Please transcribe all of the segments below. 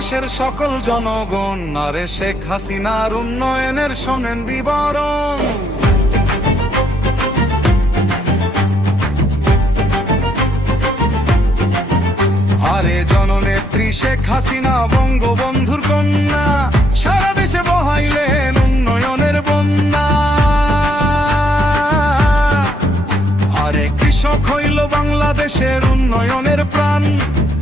বাংলাদেশের সকল জনগণ, আরে শেখ হাসিনার উন্নয়নের শোনেন বিবরণ। আরে জননেত্রী শেখ হাসিনা বঙ্গবন্ধুর কন্যা, সারা দেশে বহাইলেন উন্নয়নের বন্যা। আরে কৃষক হইল বাংলাদেশের উন্নয়নের প্রাণ,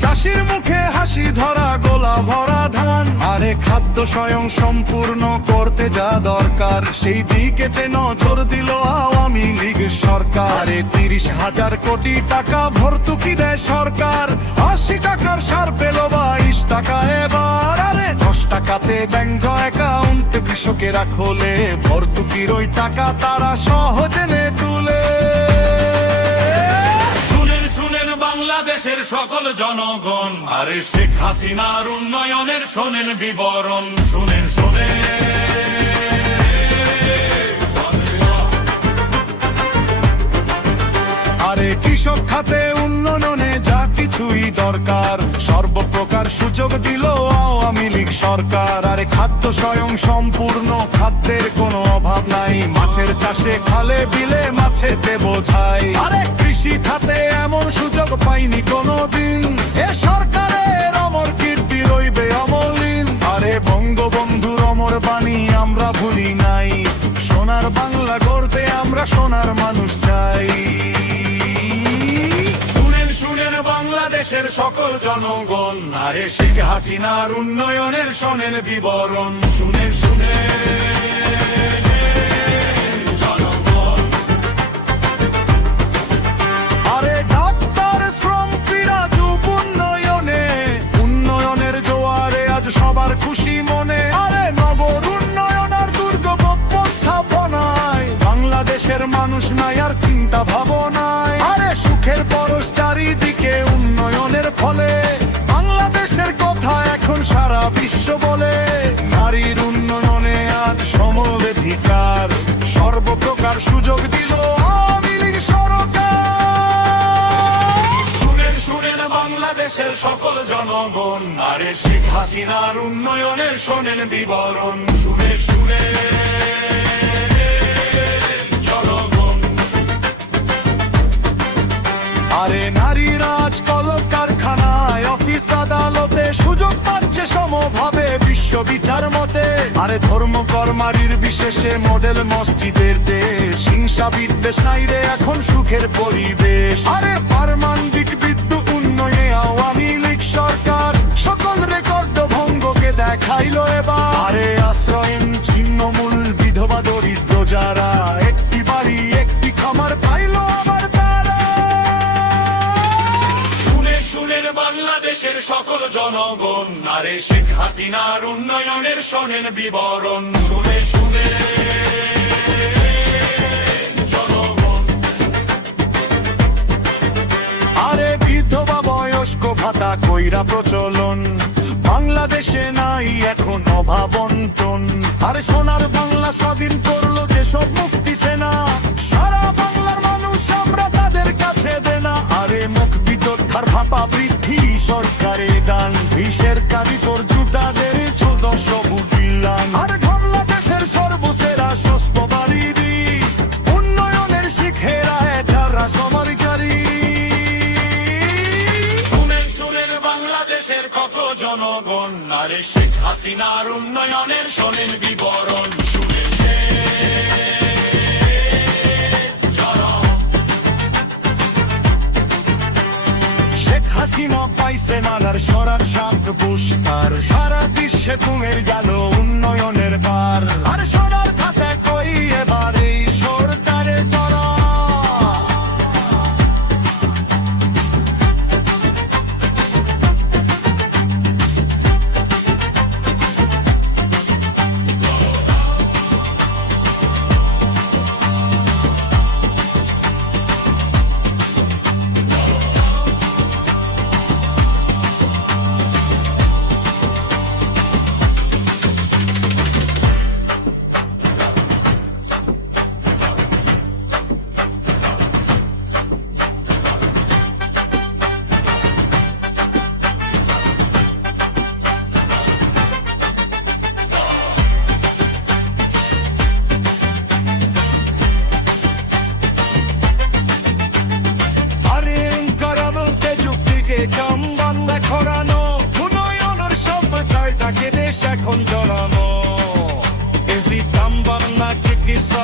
চাষির মুখে হাসি ধরা গোলা ভরা ধান। আরে খাদ্য স্বয়ং সম্পূর্ণ করতে যা দরকার, সেই দিকেতে নজর দিল আওয়ামী লীগ সরকার। 30,000 কোটি টাকা ভর্তুকি দেয় সরকার, 80 টাকার সার পেল 22 টাকা এবার। আরে 10 টাকাতে ব্যাংক অ্যাকাউন্ট কৃষকেরা খোলে, ভর্তুকির ওই টাকা তারা সহজে নে তুলে। বাংলাদেশের সকল জনগণ, আরে শেখ হাসিনার উন্নয়নের শোনেন বিবরণ। শুনেন আরে কৃষক খাতে উন্নয়নে যা কিছুই দরকার, সর্বপ্রকার সুযোগ দিল আওয়ামী লীগ সরকার। আরে খাদ্য স্বয়ং সম্পূর্ণ, খাদ্যের কোনো অভাব নাই, মাছের চাষে খালে বিলে মাছেতে বোঝাই। আরে কৃষি খাতে এমন সুযোগ পাইনি কোনোদিন, এ সরকারের অমর কীর্তি রইবে অমলিন। আরে বঙ্গবন্ধুর অমর বাণী আমরা ভুলি নাই, সোনার বাংলা গড়তে আমরা সোনার মানুষ চাই। বাংলাদেশের সকল জনগণ, আরে শেখ হাসিনার উন্নয়নের শোনেন বিবরণ। শুনেন আরে ডাক্তার, শ্রম, ক্রীড়া, যুব উন্নয়নে, উন্নয়নের জোয়ারে আজ সবার খুশি মনে। আরে নগর উন্নয়ন আর দুর্গম উপস্থাপনায়, বাংলাদেশের মানুষ নাই আর চিন্তা ভাবনায়। আরে সুখের পরশ চারিদিকে উন্নয়নের ফলে, বাংলাদেশের কথা এখন সারা বিশ্ব বলে। নারীর উন্নয়নে আজ সমঅধিকার, সর্বপ্রকার সুযোগ দিল আওয়ামী লীগ সরকার। শুনেন বাংলাদেশের সকল জনগণ, আরে শেখ হাসিনার উন্নয়নের শোনেন বিবরণ। শুনে আরে নারীরা আজ কলকারখানায়, অফিস আদালতে সুযোগ পাচ্ছে সমভাবে বিশ্ব বিচার মতে। আরে ধর্ম কর্মারীর বিশেষে মডেল মসজিদের দেশ, হিংসা বিদ্বেষ নাই রে এখন সুখের পরিবেশ। আরে পারমাণবিক বিদ্যুৎ উন্নয়নে আওয়ামী লীগ সরকার সকল রেকর্ড ভঙ্গকে দেখাইলো এবার। আরে আশ্রয়ন ছিন্নমূল বিধবা দরিদ্র যারা, একটি বাড়ি একটি খামার পাইলো আবার তারা। বাংলাদেশের সকল জনগণ, আরে শেখ হাসিনার উন্নয়নের শোনেন বিবরণ। শুনে জনগণ। আরে বিধবা বয়স্ক ভাতা কইরা প্রচলন, বাংলাদেশে নাই এখন অভাবন্টন। আরে সোনার বাংলা স্বাধীন করলো যেসব মুক্তি সেনা, সারা বাংলার মানুষ আমরা তাদের কাছে দেনা। আরে মুখ বিযোদ্ধার ভাপা বৃদ্ধি সরকারে দান, বিশ্বের কারিগর জুতাদের 1400 বুটিলান। আর বাংলাদেশের সর্বসেরা সস্ত বাড়ি উন্নয়নের শিখেরা যারা সমারকারী। শুনেন বাংলাদেশের কত জনগণ, আরে শেখ হাসিনার উন্নয়নের শোনেন বিবরণ। শুনেন শেখ হাসিনা পাইছে নানার সরার শান্ত পুরস্কার, সারা বিশ্বে পুঙের গেল উন্নয়নের বার। আর সোনার খাতা কই এবার এই সরকারের তরা।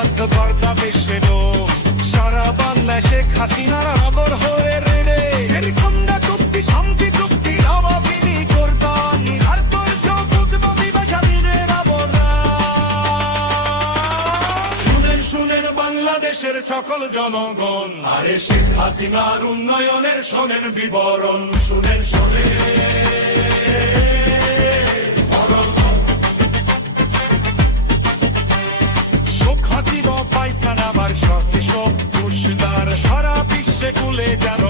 জিন্দাবাদ বাংলাদেশের সারা বাংলা শেখ হাসিনার আদর হয়ে রে এরকমটা চুক্তি শান্তি চুক্তি অবাবিনী কোরবান আর তোর চৌকুটবাদী বাসাদিনের শুনেন শুনেন বাংলাদেশের সকল জনগণ, আরে শেখ হাসিনার উন্নয়নের শোনেন বিবরণ। শুনেন শোনেন শোক হাসিনা পাইসান আবার সব পুষদার সারা বিশ্বে কুলে যেন